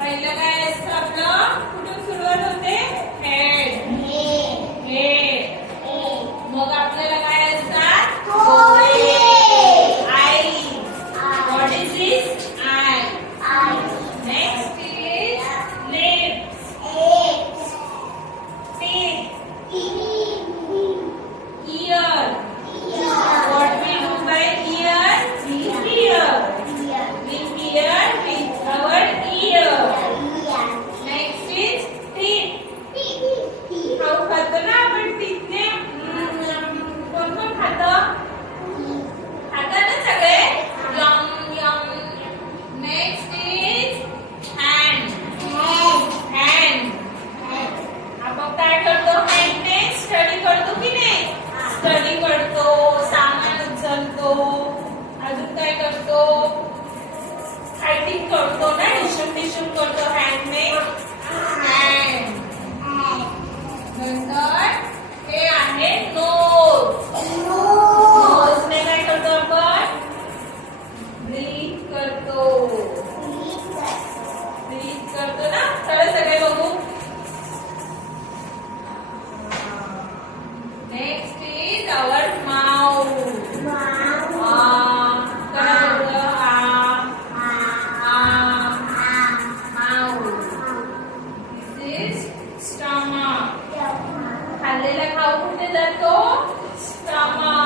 पहिलं काय असतं आपलं? कुठून सुरुवात होते? हेड. हेड. मग आपल्याला काय असतात? डोळे. आई. What is this? Eye. Next is lips. Teeth. Ear. What we do by ear? We hear. We hear with our ear. Next is teeth. खाऊ खातो ना आपण teethने. कोण कोण खातं? खातात ना सगळे? Yum yum. Next is hand. Hand. आपण काय करतो हँडने? स्टडी करतो की नाही? स्टडी करतो, सामान उचलतो, अजून काय करतो? फायटिंग करतो ना, डिशम करतो हँडने. हँड. नंतर हे आहे नोज. नोजने काय करतो आपण? ब्रीथ करतो. ब्रीथ करतो ना? चला सगळे बघू. Next is our mouth. Mouth. This is stomach. खाल्लेला खाऊ कुठे जातो? Stomach.